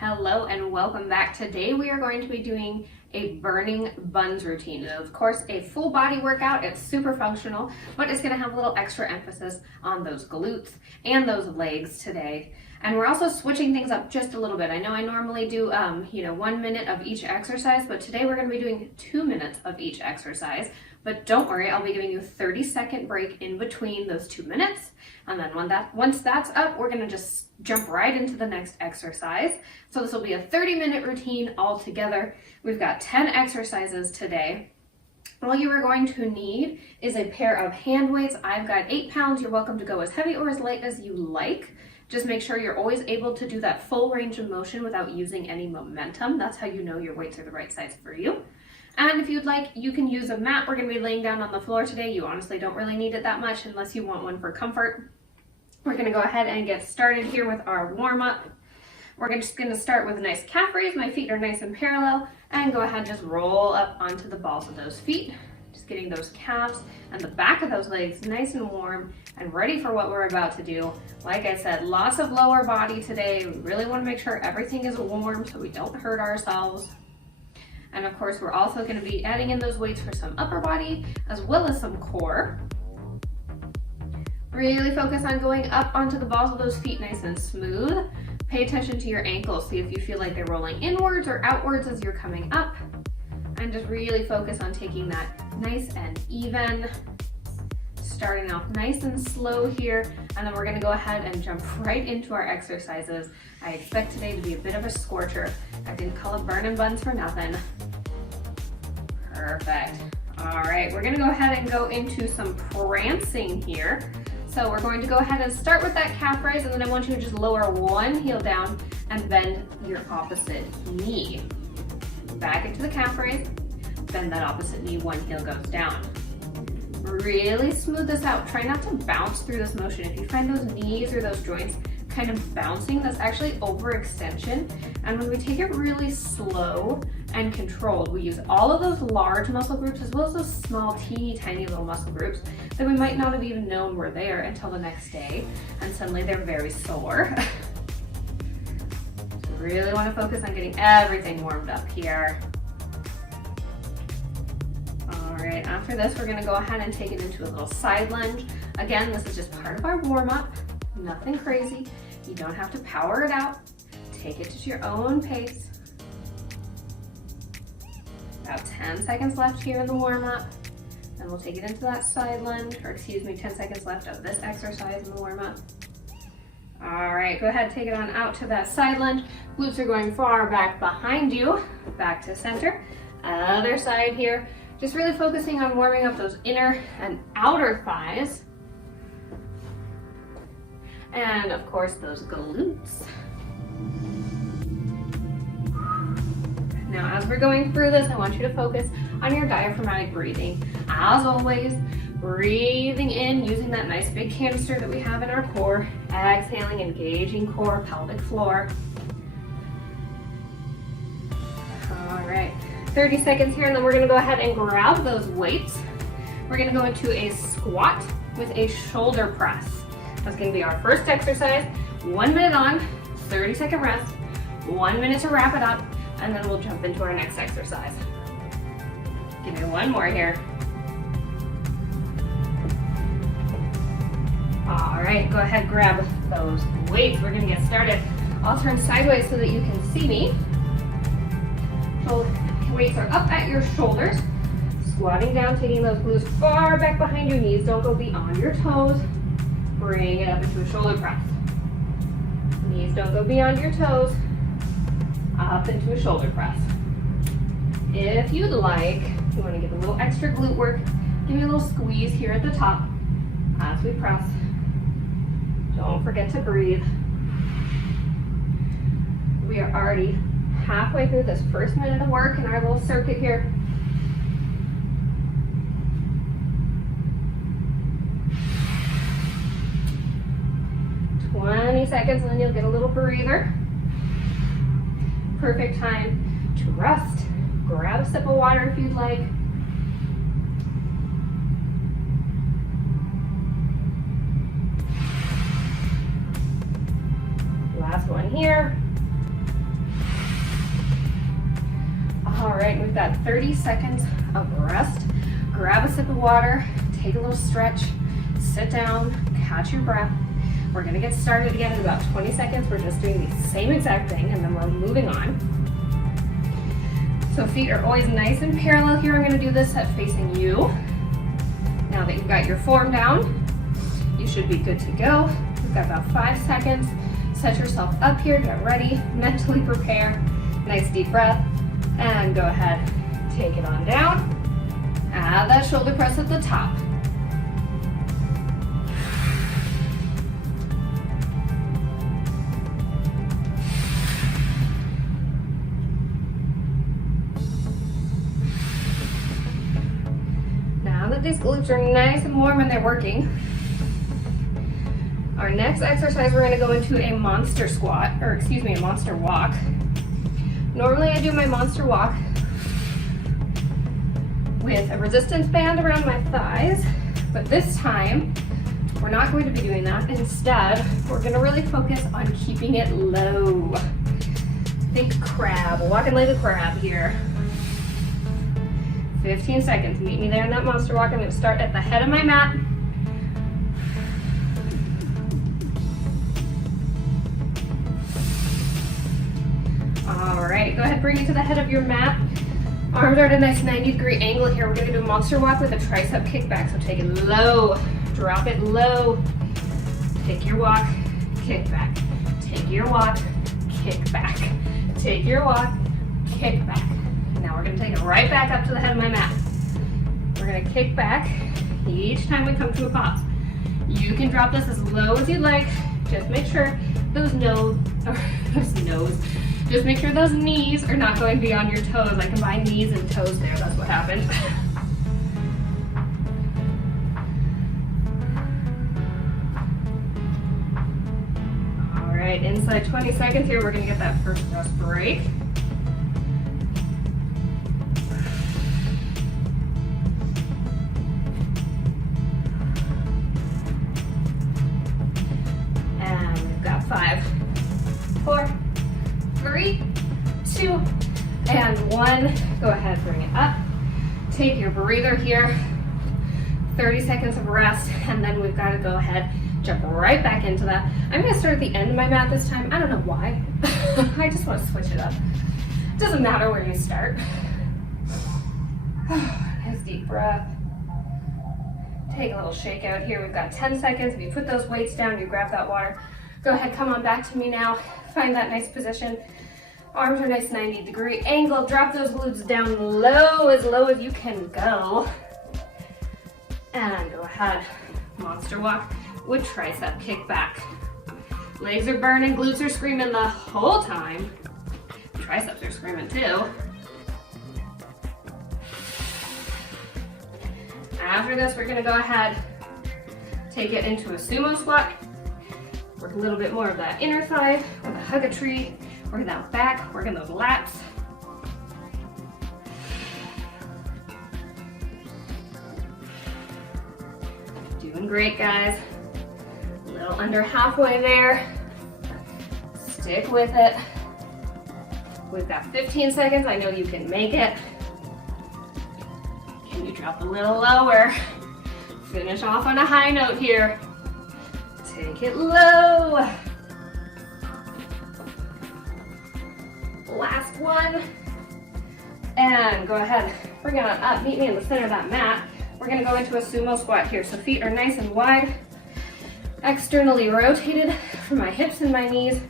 Hello and welcome back. Today we are going to be doing a burning buns routine. And of course, a full body workout. It's super functional, but it's going to have a little extra emphasis on those glutes and those legs today. And we're also switching things up just a little bit. I know I normally do 1 minute of each exercise, but today we're going to be doing 2 minutes of each exercise. But don't worry, I'll be giving you a 30-second break in between those 2 minutes. And then once that's up, we're going to just jump right into the next exercise. So this will be a 30-minute routine all together. We've got 10 exercises today. All you are going to need is a pair of hand weights. I've got 8 pounds. You're welcome to go as heavy or as light as you like. Just make sure you're always able to do that full range of motion without using any momentum. That's how you know your weights are the right size for you. And if you'd like, you can use a mat. We're going to be laying down on the floor today. You honestly don't really need it that much unless you want one for comfort. We're going to go ahead and get started here with our warm-up. We're just going to start with a nice calf raise. My feet are nice and parallel, and go ahead and just roll up onto the balls of those feet. Just getting those calves and the back of those legs nice and warm and ready for what we're about to do. Like I said, lots of lower body today. We really want to make sure everything is warm so we don't hurt ourselves. And of course, we're also going to be adding in those weights for some upper body as well as some core. Really focus on going up onto the balls of those feet nice and smooth. Pay attention to your ankles. See if you feel like they're rolling inwards or outwards as you're coming up. And just really focus on taking that nice and even. Starting off nice and slow here, and then we're going to go ahead and jump right into our exercises. I expect today to be a bit of a scorcher. I didn't call it Burnin Buns for nothing. Perfect. All right, we're going to go ahead and go into some prancing here. So we're going to go ahead and start with that calf raise, and then I want you to just lower one heel down and bend your opposite knee. Back into the calf raise, bend that opposite knee, one heel goes down. Really smooth this out. Try not to bounce through this motion. If you find those knees or those joints kind of bouncing, that's actually overextension. And when we take it really slow and controlled, we use all of those large muscle groups as well as those small, teeny, tiny little muscle groups that we might not have even known were there until the next day, and suddenly they're very sore. So really want to focus on getting everything warmed up here. All right, after this, we're going to go ahead and take it into a little side lunge. Again, this is just part of our warm-up, nothing crazy. You don't have to power it out. Take it at your own pace. About 10 seconds left here in the warm-up. Then we'll take it into that side lunge, or 10 seconds left of this exercise in the warm-up. All right, go ahead, take it on out to that side lunge. Glutes are going far back behind you, back to center. Other side here. Just really focusing on warming up those inner and outer thighs. And of course, those glutes. Now, as we're going through this, I want you to focus on your diaphragmatic breathing. As always, breathing in, using that nice big canister that we have in our core. Exhaling, engaging core, pelvic floor. All right. 30 seconds here, and then we're going to go ahead and grab those weights. We're going to go into a squat with a shoulder press. That's going to be our first exercise. 1 minute on, 30-second rest, 1 minute to wrap it up, and then we'll jump into our next exercise. Give me one more here. All right, go ahead, grab those weights. We're going to get started. I'll turn sideways so that you can see me. Weights are up at your shoulders, squatting down, taking those glutes far back behind your knees. Don't go beyond your toes. Bring it up into a shoulder press. Knees don't go beyond your toes. Up into a shoulder press. If you'd like, you want to get a little extra glute work, give me a little squeeze here at the top as we press. Don't forget to breathe. We are already halfway through this first minute of work in our little circuit here. Seconds, and then you'll get a little breather. Perfect time to rest. Grab a sip of water if you'd like. Last one here. All right, we've got 30 seconds of rest. Grab a sip of water, take a little stretch, sit down, catch your breath. We're gonna get started again in about 20 seconds. We're just doing the same exact thing and then we're moving on. So feet are always nice and parallel here. I'm gonna do this at facing you. Now that you've got your form down, you should be good to go. We've got about 5 seconds. Set yourself up here, get ready, mentally prepare. Nice deep breath, and go ahead, take it on down. Add that shoulder press at the top. Now that these glutes are nice and warm and they're working, our next exercise, we're gonna go into a monster squat, or excuse me, a monster walk. Normally I do my monster walk with a resistance band around my thighs, but this time we're not going to be doing that. Instead, we're gonna really focus on keeping it low. Think crab, walking like a crab here. 15 seconds, meet me there in that monster walk. I'm gonna start at the head of my mat. All right, go ahead, bring it to the head of your mat. Arms are at a nice 90-degree angle here. We're gonna do a monster walk with a tricep kickback. So take it low, drop it low. Take your walk, kick back. Take your walk, kick back. Take your walk, kick back. Now we're gonna take it right back up to the head of my mat. We're gonna kick back each time we come to a pause. You can drop this as low as you'd like. Just make sure just make sure those knees are not going beyond your toes. I combined knees and toes there, that's what happened. All right, inside 20 seconds here, we're gonna get that first rest break. And we've got 5, 4, 3, 2, and 1. Go ahead, bring it up. Take your breather here. 30 seconds of rest, and then we've got to go ahead, jump right back into that. I'm gonna start at the end of my mat this time. I don't know why. I just want to switch it up. Doesn't matter where you start. Nice deep breath. Take a little shake out here. We've got 10 seconds. If you put those weights down, you grab that water. Go ahead, come on back to me now. Find that nice position. Arms are nice 90-degree angle. Drop those glutes down low as you can go. And go ahead, monster walk with tricep kickback. Legs are burning, glutes are screaming the whole time. Triceps are screaming too. After this, we're gonna go ahead, take it into a sumo squat. Work a little bit more of that inner thigh with a hug a tree. Working that back, working those lats. Doing great, guys. A little under halfway there. Stick with it. We've got 15 seconds. I know you can make it. Can you drop a little lower? Finish off on a high note here. Take it low. Last one. And go ahead, bring it on up, meet me in the center of that mat. We're gonna go into a sumo squat here. So feet are nice and wide, externally rotated from my hips and my knees.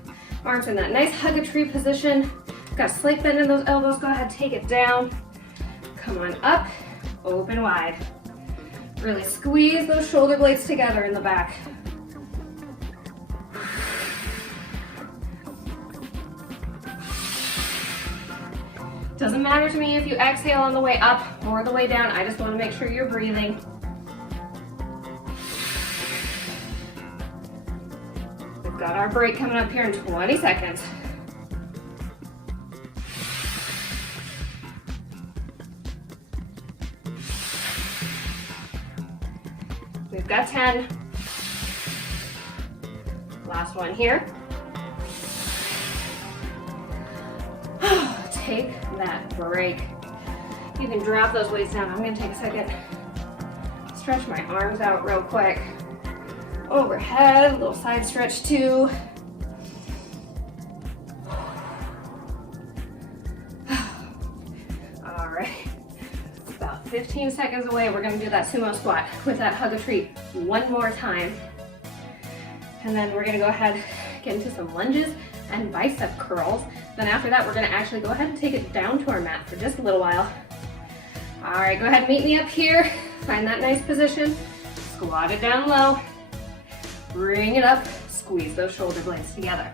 Arms in that nice hug a tree position. Got a slight bend in those elbows. Go ahead, take it down. Come on up, open wide. Really squeeze those shoulder blades together in the back. Doesn't matter to me if you exhale on the way up or the way down. I just want to make sure you're breathing. We've got our break coming up here in 20 seconds. We've got 10. Last one here. take that break. You can drop those weights down. I'm gonna take a second, stretch my arms out real quick. Overhead, a little side stretch too. All right, about 15 seconds away, we're gonna do that sumo squat with that hug a tree one more time. And then we're gonna go ahead, get into some lunges and bicep curls. Then after that, we're gonna actually go ahead and take it down to our mat for just a little while. All right, go ahead and meet me up here. Find that nice position. Squat it down low. Bring it up. Squeeze those shoulder blades together.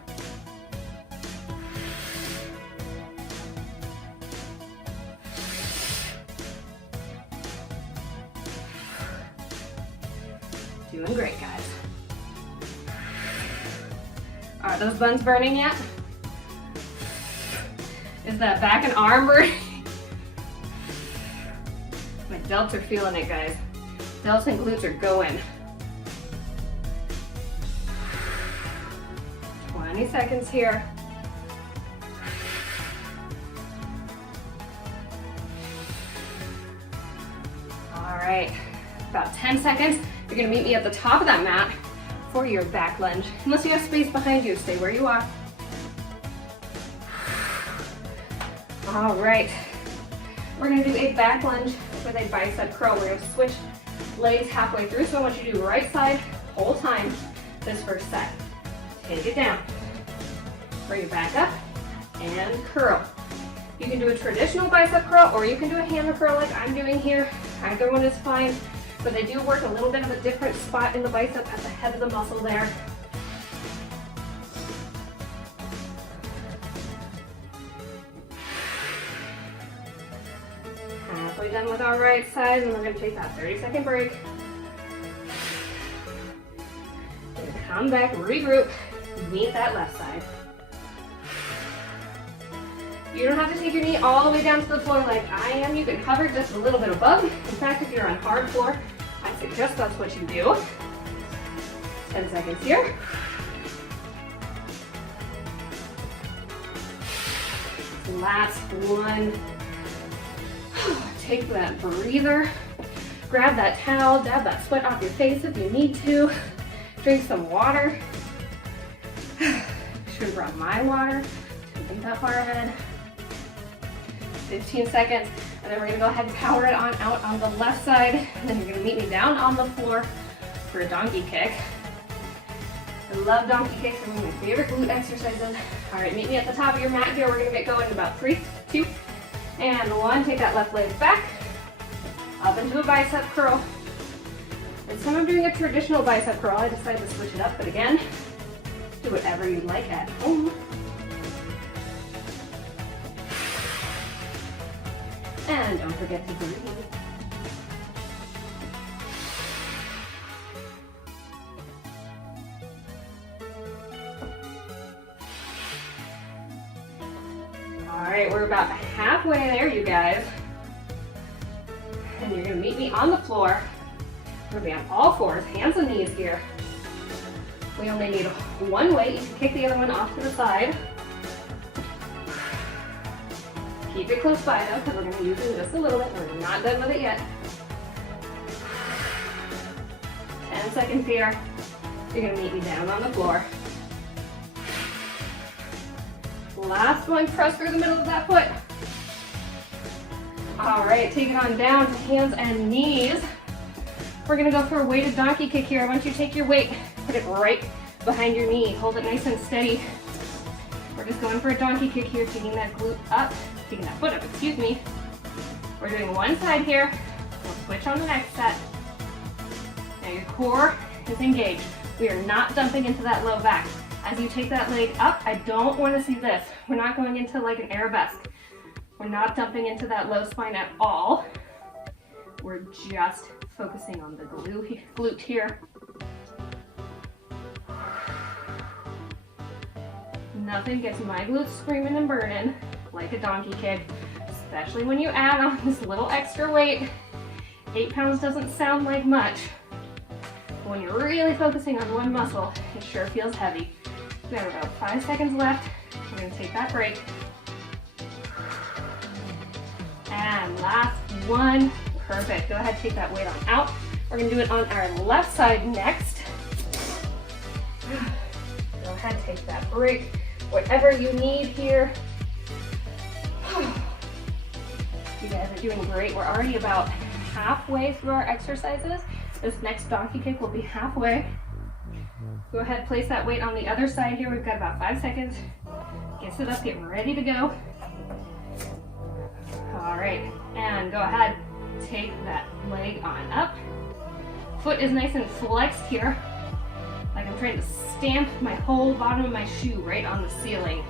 Doing great, guys. Are those buns burning yet? Is that back and arm burning? My delts are feeling it, guys. Delts and glutes are going. 20 seconds here. All right, about 10 seconds. You're gonna meet me at the top of that mat for your back lunge. Unless you have space behind you, stay where you are. All right, we're gonna do a back lunge with a bicep curl. We're gonna switch legs halfway through, so I want you to do right side whole time this first set. Take it down, bring it back up, and curl. You can do a traditional bicep curl, or you can do a hammer curl like I'm doing here. Either one is fine, but they do work a little bit of a different spot in the bicep at the head of the muscle there. Halfway done with our right side, and we're going to take that 30-second break. Come back, regroup, meet that left side. You don't have to take your knee all the way down to the floor like I am. You can hover just a little bit above. In fact, if you're on hard floor, I suggest that's what you do. 10 seconds here. Last one. Take that breather. Grab that towel, dab that sweat off your face if you need to. Drink some water. Should have brought my water. Didn't think that far ahead. 15 seconds, and then we're gonna go ahead and power it on out on the left side, and then you're gonna meet me down on the floor for a donkey kick. I love donkey kicks, they're one of my favorite glute exercises. All right, meet me at the top of your mat here. We're gonna get going in about 3, 2, and 1. Take that left leg back, up into a bicep curl. Instead of doing a traditional bicep curl, I decided to switch it up, but again, do whatever you like at home. And don't forget to breathe. All right, we're about halfway there, you guys. And you're gonna meet me on the floor. We're gonna be on all fours, hands and knees here. We only need one weight. You can kick the other one off to the side. Keep it close by though, because we're going to use it just a little bit. We're not done with it yet. 10 seconds here. You're going to meet me down on the floor. Last one, press through the middle of that foot. All right, take it on down to hands and knees. We're going to go for a weighted donkey kick here. I want you to take your weight, put it right behind your knee. Hold it nice and steady. We're just going for a donkey kick here, taking that glute up. Taking that foot up, excuse me. We're doing one side here. We'll switch on the next set. Now your core is engaged. We are not dumping into that low back. As you take that leg up, I don't want to see this. We're not going into like an arabesque. We're not dumping into that low spine at all. We're just focusing on the glute here. Nothing gets my glutes screaming and burning like a donkey kick, especially when you add on this little extra weight. 8 pounds doesn't sound like much, but when you're really focusing on one muscle, it sure feels heavy. We have about 5 seconds left. We're gonna take that break. And last one. Perfect. Go ahead, take that weight on out. We're gonna do it on our left side next. Go ahead, take that break. Whatever you need here. You guys are doing great. We're already about halfway through our exercises. This next donkey kick will be halfway. Go ahead, place that weight on the other side here. We've got about 5 seconds. Get it up, get ready to go. All right, and go ahead, take that leg on up. Foot is nice and flexed here, like I'm trying to stamp my whole bottom of my shoe right on the ceiling.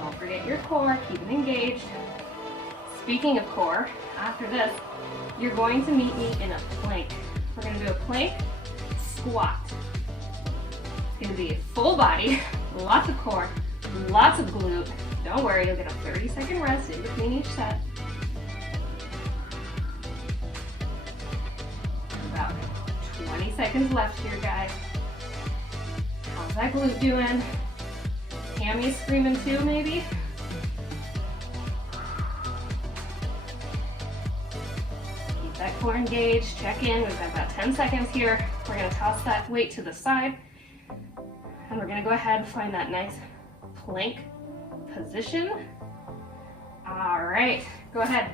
Don't forget your core, keep it engaged. Speaking of core, after this, you're going to meet me in a plank. We're gonna do a plank squat. It's gonna be a full body, lots of core, lots of glute. Don't worry, you'll get a 30-second rest in between each set. About 20 seconds left here, guys. How's that glute doing? Tammy's screaming too, maybe? Keep that core engaged, check in. We've got about 10 seconds here. We're gonna toss that weight to the side. And we're gonna go ahead and find that nice plank position. All right, go ahead.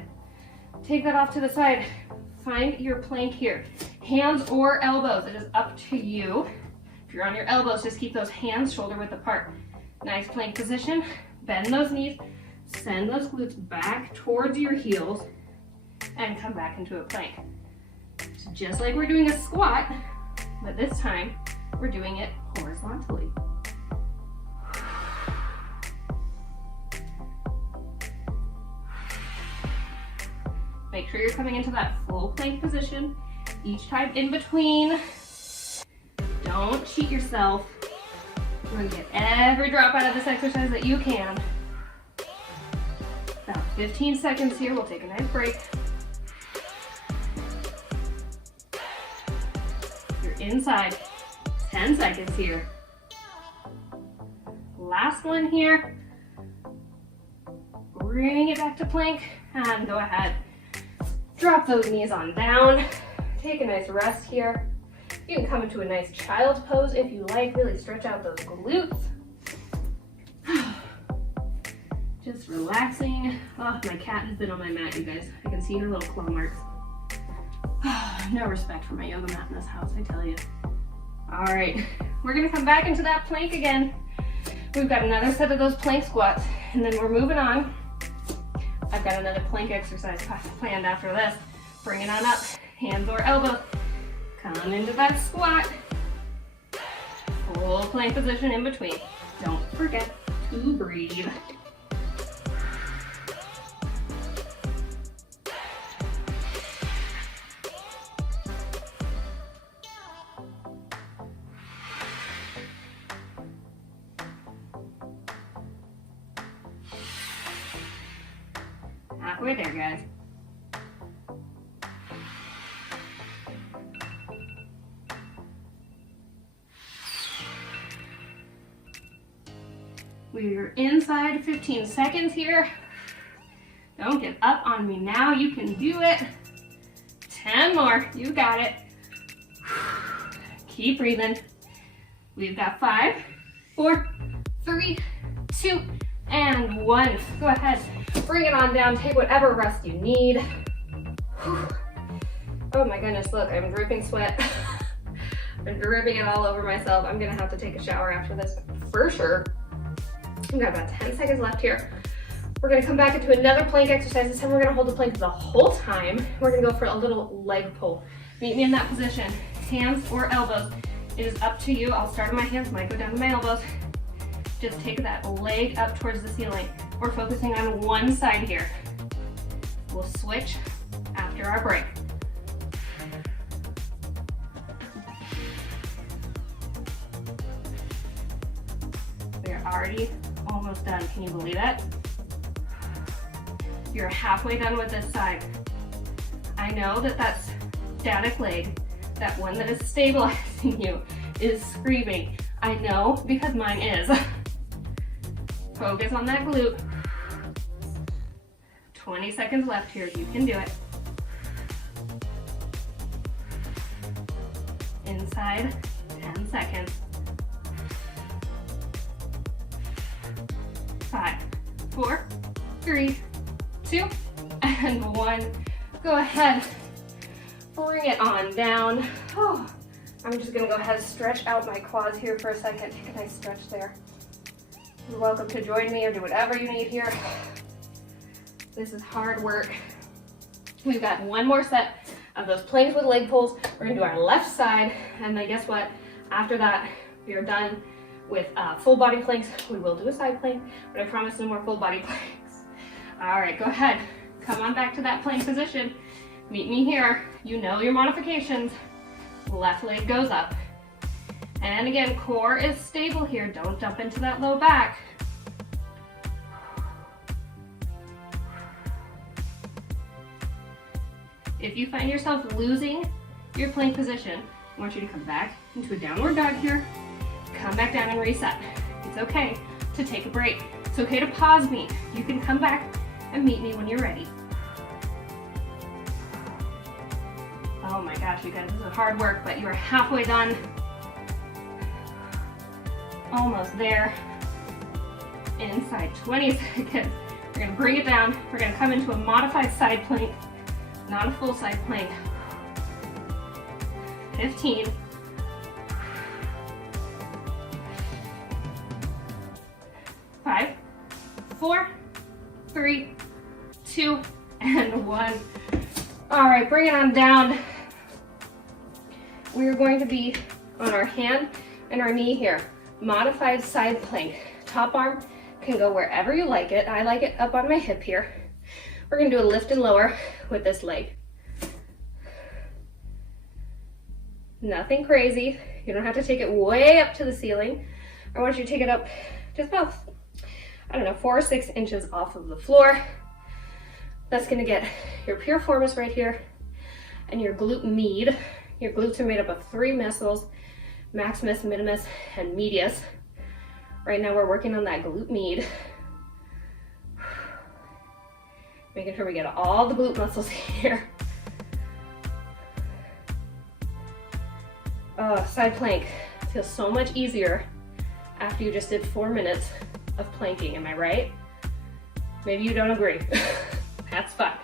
Take that off to the side. Find your plank here. Hands or elbows, it is up to you. If you're on your elbows, just keep those hands shoulder width apart. Nice plank position. Bend those knees. Send those glutes back towards your heels and come back into a plank. So just like we're doing a squat, but this time we're doing it horizontally. Make sure you're coming into that full plank position. Each time in between, don't cheat yourself. You're gonna get every drop out of this exercise that you can. About 15 seconds here, we'll take a nice break. You're inside, 10 seconds here. Last one here. Bring it back to plank and go ahead. Drop those knees on down. Take a nice rest here. You can come into a nice child's pose if you like. Really stretch out those glutes. Just relaxing. Oh, my cat has been on my mat, you guys. I can see her little claw marks. No respect for my yoga mat in this house, I tell you. All right, we're gonna come back into that plank again. We've got another set of those plank squats, and then we're moving on. I've got another plank exercise planned after this. Bring it on up, hands or elbows. Come into that squat. Full plank position in between. Don't forget to breathe. Halfway there, guys. We're inside 15 seconds here. Don't give up on me now. You can do it. 10 more. You got it. Keep breathing. We've got 5, 4, 3, 2, and 1. Go ahead. Bring it on down. Take whatever rest you need. Whew. Oh my goodness, look, I'm dripping sweat. I'm dripping it all over myself. I'm gonna have to take a shower after this for sure. We've got about 10 seconds left here. We're gonna come back into another plank exercise. This time we're gonna hold the plank the whole time. We're gonna go for a little leg pull. Meet me in that position. Hands or elbows. It is up to you. I'll start on my hands, might go down to my elbows. Just take that leg up towards the ceiling. We're focusing on one side here. We'll switch after our break. We're already almost done. Can you believe it? You're halfway done with this side. I know that that's static leg, that one that is stabilizing you, is screaming. I know because mine is. Focus on that glute. 20 seconds left here. You can do it. Inside 10 seconds. 5, 4, 3, 2, and 1. Go ahead, bring it on down. Oh, I'm just gonna go ahead and stretch out my quads here for a second. Take a nice stretch there. You're welcome to join me or do whatever you need here. This is hard work. We've got one more set of those planks with leg pulls. We're gonna do our left side, and then guess what? After that, we are done with full body planks. We will do a side plank, but I promise no more full body planks. All right, go ahead. Come on back to that plank position. Meet me here. You know your modifications. Left leg goes up. And again, core is stable here. Don't dump into that low back. If you find yourself losing your plank position, I want you to come back into a downward dog here. Come back down and reset. It's okay to take a break. It's okay to pause me. You can come back and meet me when you're ready. Oh my gosh, you guys, this is hard work, but you are halfway done. Almost there. Inside 20 seconds. We're gonna bring it down. We're gonna come into a modified side plank, not a full side plank. 15. 5, 4, 3, 2, and 1. All right, bring it on down. We are going to be on our hand and our knee here. Modified side plank. Top arm can go wherever you like it. I like it up on my hip here. We're gonna do a lift and lower with this leg. Nothing crazy. You don't have to take it way up to the ceiling. I want you to take it up just about, I don't know, 4 or 6 inches off of the floor. That's gonna get your piriformis right here and your glute med. Your glutes are made up of 3 muscles, maximus, minimus, and medius. Right now we're working on that glute med. Making sure we get all the glute muscles here. Side plank feels so much easier after you just did 4 minutes of planking, am I right? Maybe you don't agree. That's fine.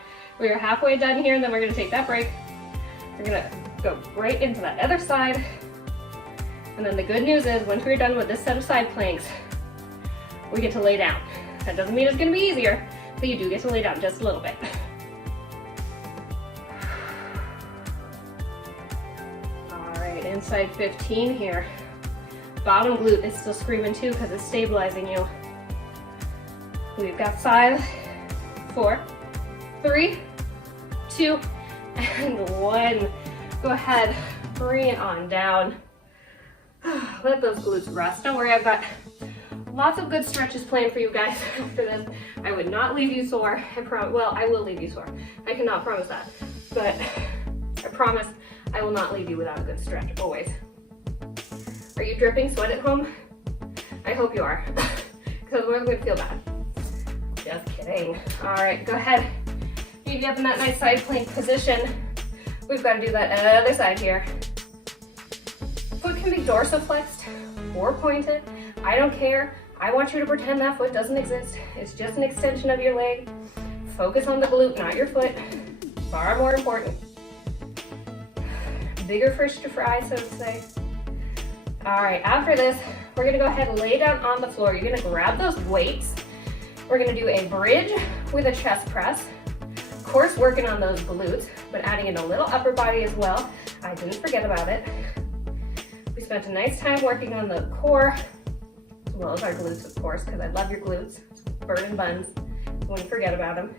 We are halfway done here, and then we're gonna take that break. We're gonna go right into that other side. And then the good news is, once we're done with this set of side planks, we get to lay down. That doesn't mean it's gonna be easier, but you do get to lay down just a little bit. All right, inside 15 here. Bottom glute is still screaming too because it's stabilizing you. We've got 5, 4, 3, 2, and 1. Go ahead, bring it on down. Let those glutes rest. Don't worry, I've got lots of good stretches planned for you guys after this. I would not leave you sore. Well, I will leave you sore. I cannot promise that, but I promise I will not leave you without a good stretch, always. Are you dripping sweat at home? I hope you are, because we're going to feel bad. Just kidding. All right, go ahead. Feet up in that nice side plank position. We've got to do that other side here. Foot can be dorsiflexed or pointed. I don't care. I want you to pretend that foot doesn't exist. It's just an extension of your leg. Focus on the glute, not your foot. Far more important. Bigger fish to fry, so to say. All right, after this, we're gonna go ahead and lay down on the floor. You're gonna grab those weights. We're gonna do a bridge with a chest press. Of course, working on those glutes, but adding in a little upper body as well. I didn't forget about it. We spent a nice time working on the core, as well as our glutes, of course, because I love your glutes. Burnin Buns, wouldn't forget about them.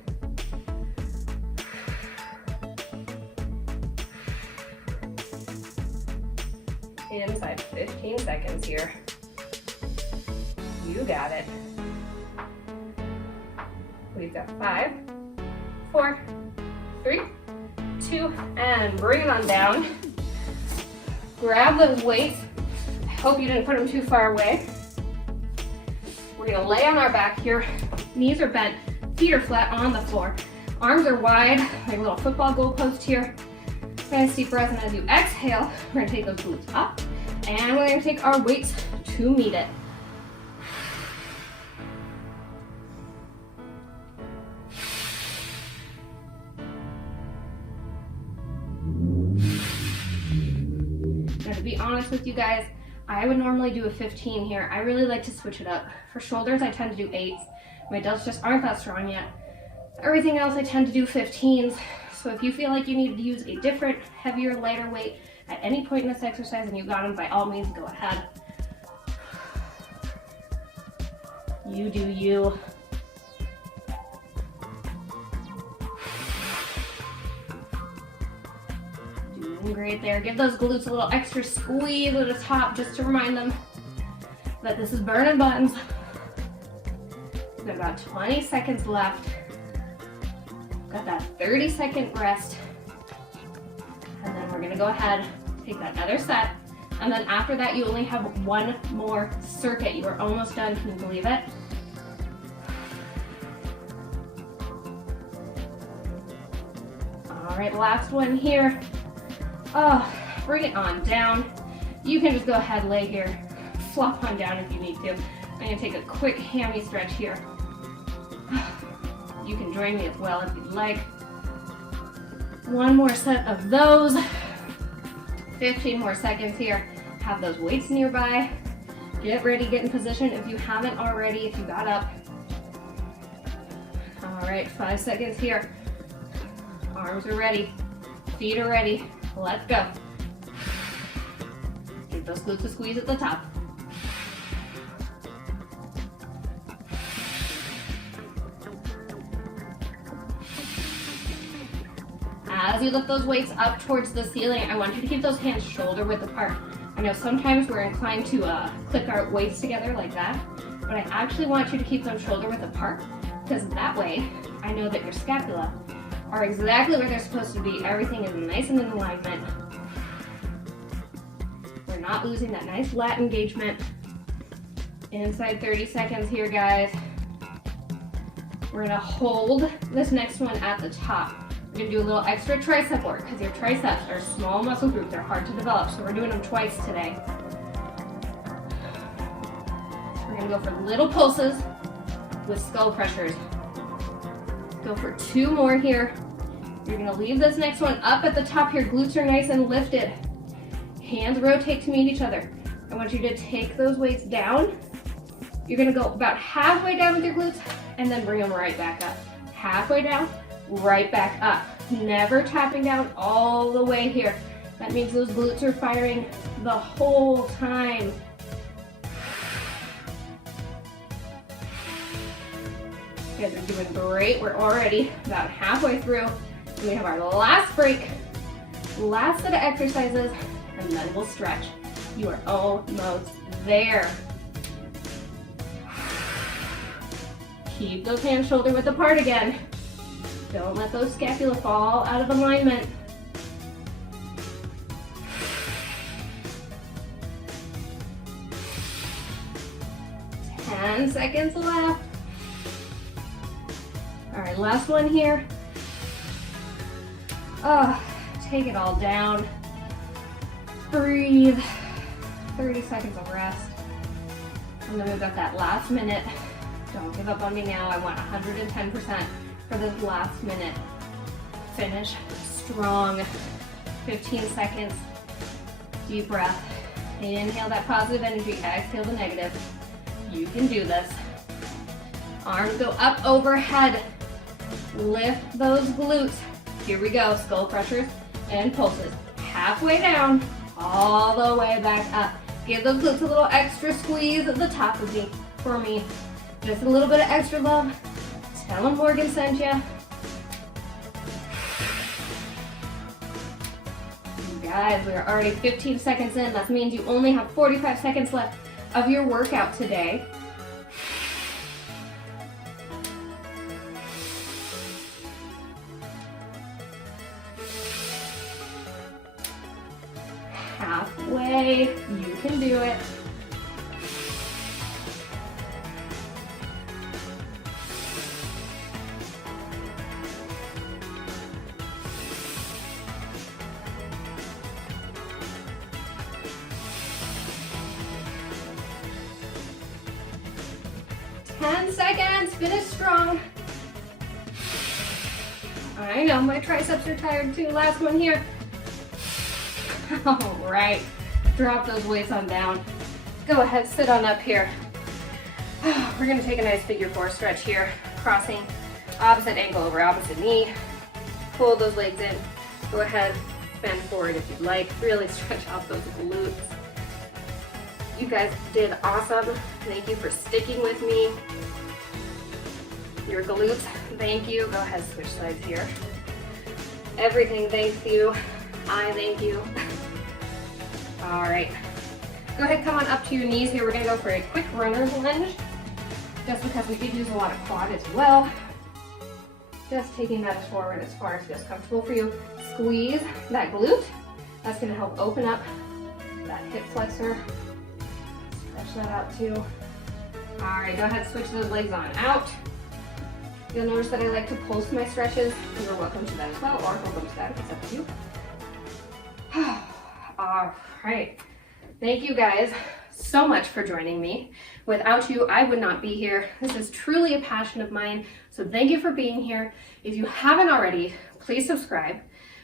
Inside 15 seconds here. You got it. We've got 5, 4, 3, 2, and bring it on down. Grab those weights. I hope you didn't put them too far away. We're gonna lay on our back here. Knees are bent, feet are flat on the floor. Arms are wide, like a little football goal post here. Nice deep breath, and as you exhale, we're gonna take those glutes up, and we're gonna take our weights to meet it. Now, to be honest with you guys, I would normally do a 15 here. I really like to switch it up. For shoulders, I tend to do 8s. My delts just aren't that strong yet. Everything else, I tend to do 15s. So if you feel like you need to use a different, heavier, lighter weight at any point in this exercise and you got them, by all means, go ahead. You do you. Doing great there. Give those glutes a little extra squeeze at the top just to remind them that this is burning buttons. We've got about 20 seconds left. Got that 30-second rest. And then we're gonna go ahead, take that other set. And then after that, you only have one more circuit. You are almost done, can you believe it? All right, last one here. Oh, bring it on down. You can just go ahead, lay here, flop on down if you need to. I'm gonna take a quick hammy stretch here. You can join me as well if you'd like. One more set of those. 15 more seconds here. Have those weights nearby. Get ready, get in position if you haven't already, if you got up. All right, 5 seconds here. Arms are ready, feet are ready. Let's go. Give those glutes a squeeze at the top. As you lift those weights up towards the ceiling, I want you to keep those hands shoulder width apart. I know sometimes we're inclined to click our weights together like that, but I actually want you to keep them shoulder width apart, because that way I know that your scapula are exactly where they're supposed to be. Everything is nice and in alignment. We're not losing that nice lat engagement. Inside 30 seconds here, guys. We're gonna hold this next one at the top. We're gonna do a little extra tricep work because your triceps are small muscle groups. They're hard to develop, so we're doing them twice today. We're gonna go for little pulses with skull pressures. Go for 2 more here. You're gonna leave this next one up at the top here. Glutes are nice and lifted. Hands rotate to meet each other. I want you to take those weights down. You're gonna go about halfway down with your glutes and then bring them right back up. Halfway down, right back up. Never tapping down all the way here. That means those glutes are firing the whole time. You guys are doing great. We're already about halfway through. And we have our last break, last set of exercises, and then we'll stretch. You are almost there. Keep those hands shoulder width apart again. Don't let those scapula fall out of alignment. Ten seconds left. All right, last one here. Oh, take it all down. Breathe. 30 seconds of rest. And then we've got that last minute. Don't give up on me now. I want 110% for this last minute. Finish strong. 15 seconds. Deep breath. Inhale that positive energy. Exhale the negative. You can do this. Arms go up overhead. Lift those glutes. Here we go. Skull pressures and pulses. Halfway down, all the way back up. Give those glutes a little extra squeeze at the top of me, for me. Just a little bit of extra love. Tell them Morgan sent you. You guys, we are already 15 seconds in. That means you only have 45 seconds left of your workout today. Halfway, you can do it. 10 seconds, finish strong. I know, my triceps are tired too. Last one here. All right, drop those weights on down. Go ahead, sit on up here. We're gonna take a nice figure 4 stretch here, crossing opposite ankle over opposite knee. Pull those legs in. Go ahead, bend forward if you'd like. Really stretch out those glutes. You guys did awesome. Thank you for sticking with me. Your glutes, thank you. Go ahead, switch sides here. Everything, thank you. I thank you. All right. Go ahead, come on up to your knees here. We're gonna go for a quick runner's lunge, just because we did use a lot of quad as well. Just taking that forward as far as feels comfortable for you. Squeeze that glute. That's gonna help open up that hip flexor. Stretch that out too. All right, go ahead, switch those legs on out. You'll notice that I like to pulse my stretches. You're welcome to that as well, or hold them static, it's up to you. All right. Thank you guys so much for joining me. Without you, I would not be here. This is truly a passion of mine, so thank you for being here. If you haven't already, please subscribe.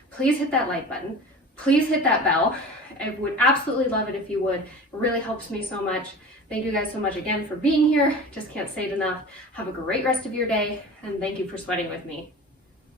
Please hit that like button. Please hit that bell. I would absolutely love it if you would. It really helps me so much. Thank you guys so much again for being here. Just can't say it enough. Have a great rest of your day, and thank you for sweating with me.